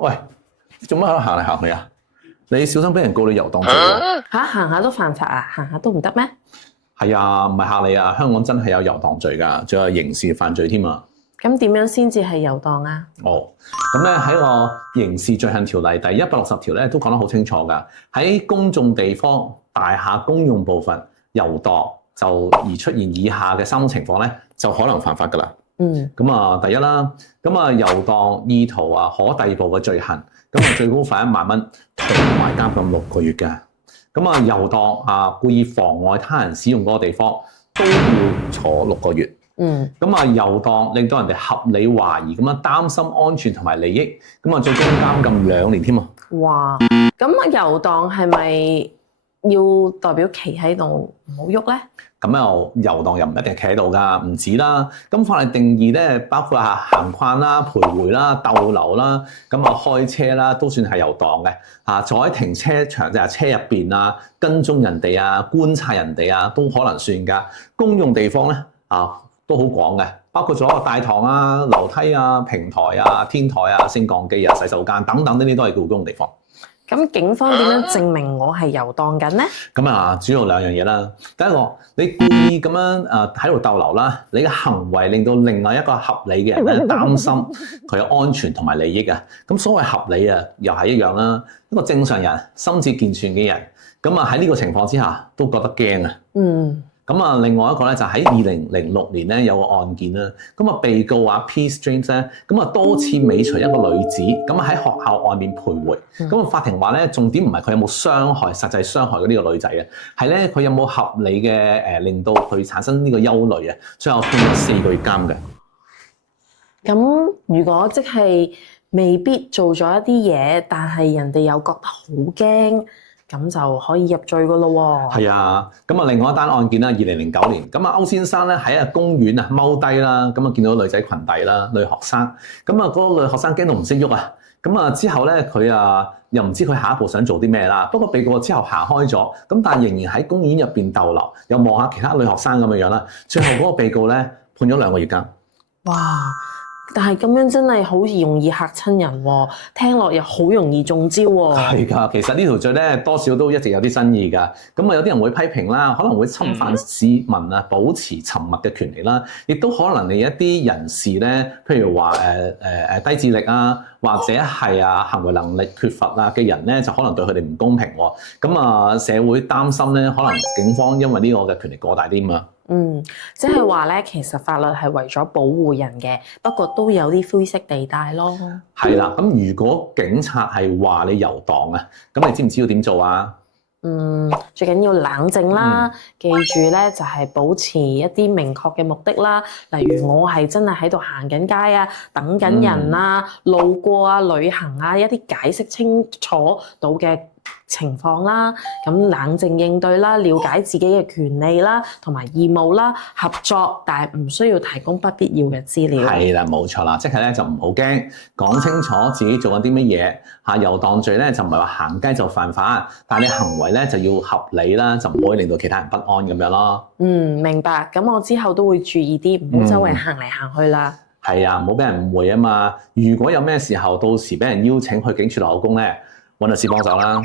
喂，做乜喺度行嚟行去啊？你小心俾人告你遊蕩罪喎！行下都犯法啊？行下都唔得咩？係啊，唔係嚇你啊！香港真係有遊蕩罪㗎，仲有刑事犯罪添啊！咁點樣先至係遊蕩啊？哦，咁咧喺個刑事罪行條例第160條咧都講得好清楚㗎。喺公眾地方、大廈公用部分遊蕩而出現以下嘅3種情況咧，就可能犯法㗎啦。咁啊，第一啦，咁啊遊蕩意圖可逮捕嘅罪行，咁啊最高罰1萬蚊，同埋監禁6個月嘅。咁啊遊蕩故意妨礙他人使用嗰個地方，都要坐6個月。咁啊遊蕩令到人哋合理懷疑咁樣擔心安全同埋利益，咁啊最高監禁2年添啊！哇！咁啊遊蕩係咪要代表企喺度唔好喐咧？咁又遊蕩又唔一定企喺度㗎，唔止啦。咁法例定義咧，包括行逛啦、徘徊啦、逗留啦，咁啊開車啦，都算係遊蕩嘅。坐喺停車場就係車入邊啊，跟蹤人哋啊，觀察人哋啊，都可能算㗎。公用地方咧都好廣嘅，包括咗大堂啊、樓梯啊、平台啊、天台啊、升降機啊、洗手間等等，呢啲都係叫公用地方。咁警方點樣證明我係遊蕩緊咧？咁主要2樣嘢啦。第一個，你故意咁樣喺度逗留啦，你嘅行為令到另外一個合理嘅人咧擔心佢嘅安全同埋利益啊。咁所謂合理又係一樣啦。一個正常人、心智健全嘅人，咁喺呢個情況之下都覺得驚啊。咁另外一個咧就喺2006年咧有個案件啦，咁被告Peace James 咧，咁多次尾隨一個女子，咁喺學校外面徘徊，咁法庭話咧重點唔係佢有冇實際傷害嗰呢個女仔啊，係咧佢有冇合理嘅令到佢產生呢個憂慮啊，最後判咗4個月監嘅。咁如果即係未必做咗一啲嘢，但係人哋又覺得好驚，咁就可以入罪噶咯喎。係啊，咁另外一單案件啦，2009年，咁歐先生咧喺公園踎低啦，咁見到女仔裙底啦，女學生，咁嗰個女學生驚到唔識喐啊，咁之後咧佢又唔知佢下一步想做啲咩啦。不過被告之後行開咗，咁但係仍然喺公園入邊逗留，又望下其他女學生咁樣啦。最後嗰個被告咧判咗2個月監。哇！但係咁樣真係好容易嚇親人喎，聽落又好容易中招喎。係㗎，其實呢條罪咧多少都一直有啲爭議㗎。咁有啲人會批評啦，可能會侵犯市民保持沉默嘅權利啦，亦都可能係一啲人士咧，譬如話低智力或者係行為能力缺乏嘅人咧，就可能對佢哋唔公平喎。咁社會擔心咧，可能警方因為呢個嘅權力過大啲嘛。即係話咧，其實法律係為咗保護人嘅，不過都有啲灰色地帶咯。係啦，咁如果警察係話你遊蕩咁你知唔知要點做啊？最緊要冷靜啦，記住咧就係保持一啲明確嘅目的啦。例如我係真係喺度行緊街等緊人路過旅行一啲解釋清楚到嘅情況啦，咁冷靜應對啦，了解自己嘅權利啦，同埋義務啦，合作，但係唔需要提供不必要嘅資料。係啦，冇錯啦，即係咧就唔好驚，講清楚自己做緊啲乜嘢遊蕩罪咧就唔係話行街就犯法，但係你行為咧就要合理啦，就唔可以令到其他人不安咁樣咯。明白。咁我之後都會注意啲，唔好周圍行嚟行去啦。係啊，唔好俾人誤會啊嘛。如果有咩時候到時俾人邀請去警署落口供咧，揾律師幫手啦。